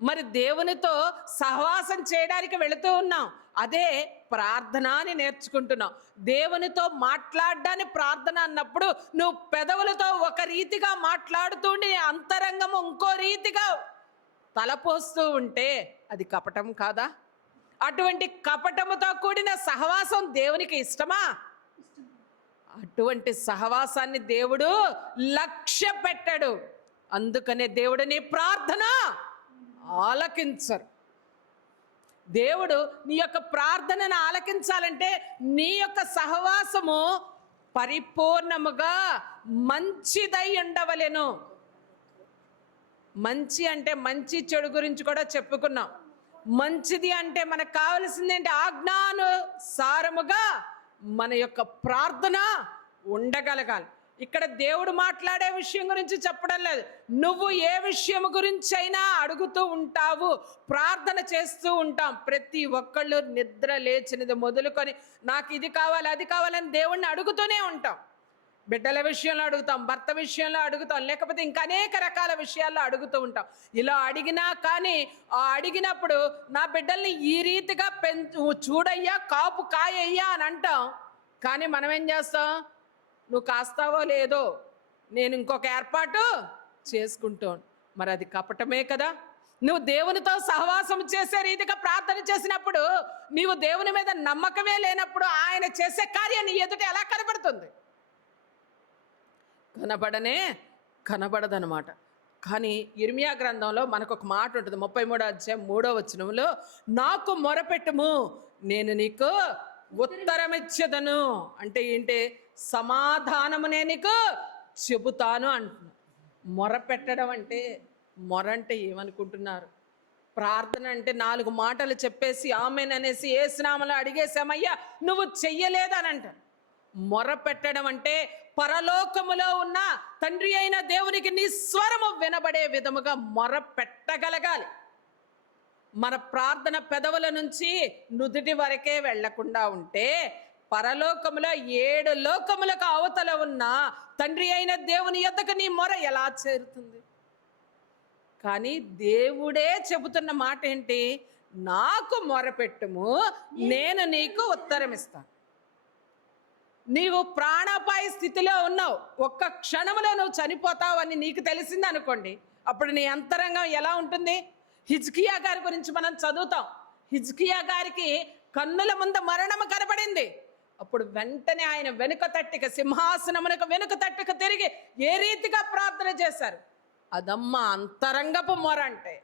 మరి దేవునితో సహవాసం చేయడానికి వెళుతూ ఉన్నాం, అదే ప్రార్థన అని నేర్చుకుంటున్నాం. దేవునితో మాట్లాడడానికి ప్రార్థన అన్నప్పుడు నువ్వు పెదవులతో ఒక రీతిగా మాట్లాడుతుండి అంతరంగము ఇంకో రీతిగా తలపోస్తూ ఉంటే అది కపటం కాదా? అటువంటి కపటముతో కూడిన సహవాసం దేవునికి ఇష్టమా? అటువంటి సహవాసాన్ని దేవుడు లక్ష్య పెట్టాడు. అందుకనే దేవుడు నీ ప్రార్థన ఆలకించరు. దేవుడు నీ యొక్క ప్రార్థనను ఆలకించాలంటే నీ యొక్క సహవాసము పరిపూర్ణముగా మంచిదై ఉండవలెను. మంచి అంటే మంచి చెడు గురించి కూడా చెప్పుకున్నాం. మంచిది అంటే మనకు కావలసింది ఏంటి? ఆజ్ఞానుసారముగా మన యొక్క ప్రార్థన ఉండగలగాలి. ఇక్కడ దేవుడు మాట్లాడే విషయం గురించి చెప్పడం లేదు. నువ్వు ఏ విషయం గురించి అయినా అడుగుతూ ఉంటావు, ప్రార్థన చేస్తూ ఉంటాం. ప్రతి ఒక్కళ్ళు నిద్ర లేచినది మొదలుకొని నాకు ఇది కావాలి అది కావాలని దేవుణ్ణి అడుగుతూనే ఉంటాం. బిడ్డల విషయంలో అడుగుతాం, భర్త విషయంలో అడుగుతాం, లేకపోతే ఇంకా అనేక రకాల విషయాల్లో అడుగుతూ ఉంటాం. ఇలా అడిగినా కానీ ఆ అడిగినప్పుడు నా బిడ్డల్ని ఈ రీతిగా చూడయ్యా, కాపు కాయ్యా అని అంటాం. కానీ మనం ఏం చేస్తాం? నువ్వు కాస్తావో లేదో నేను ఇంకొక ఏర్పాటు చేసుకుంటాను. మరి అది కపటమే కదా. నువ్వు దేవునితో సహవాసం చేసే రీతిగా ప్రార్థన చేసినప్పుడు, నీవు దేవుని మీద నమ్మకమే లేనప్పుడు ఆయన చేసే కార్యాన్ని ఎదుట ఎలా కనబడుతుంది? కనబడదనమాట. కానీ ఇర్మియా గ్రంథంలో మనకు ఒక మాట ఉంటుంది, 33:3 నాకు మొరపెట్టుము నేను నీకు ఉత్తరమిచ్చదను. అంటే ఏంటి? సమాధానము నేను నీకు చెబుతాను అంటున్నా. మొరపెట్టడం అంటే, మొర అంటే ఏమనుకుంటున్నారు? ప్రార్థన అంటే 4 మాటలు చెప్పేసి ఆమెన్ అనేసి యేసునామములో అడిగేశామయ్యా నువ్వు చెయ్యలేదని అంటారు. మొర పెట్టడం అంటే పరలోకములో ఉన్న తండ్రి అయిన దేవునికి నీ స్వరము వినబడే విధముగా మొర పెట్టగలగాలి. మన ప్రార్థన పెదవుల నుంచి నుదుటి వరకే వెళ్లకుండా ఉంటే పరలోకములో 7 లోకములకు అవతల ఉన్న తండ్రి అయిన దేవుని యొద్దకు నీ మొర ఎలా చేరుతుంది? కానీ దేవుడే చెబుతున్న మాట ఏంటి? నాకు మొరపెట్టుము నేను నీకు ఉత్తరం ఇస్తాను. నీవు ప్రాణాపాయ స్థితిలో ఉన్నావు, ఒక్క క్షణంలో నువ్వు చనిపోతావు అని నీకు తెలిసింది అనుకోండి, అప్పుడు నీ అంతరంగం ఎలా ఉంటుంది? హిజ్కియా గారి గురించి మనం చదువుతాం. హిజ్కియా గారికి కన్నుల ముందు మరణము కనబడింది. అప్పుడు వెంటనే ఆయన వెనుక తట్టిక సింహాసనమునకు వెనుక తట్టిక తిరిగి ఏ రీతిగా ప్రార్థన చేశారు? అదమ్మ అంతరంగపు మొర అంటే.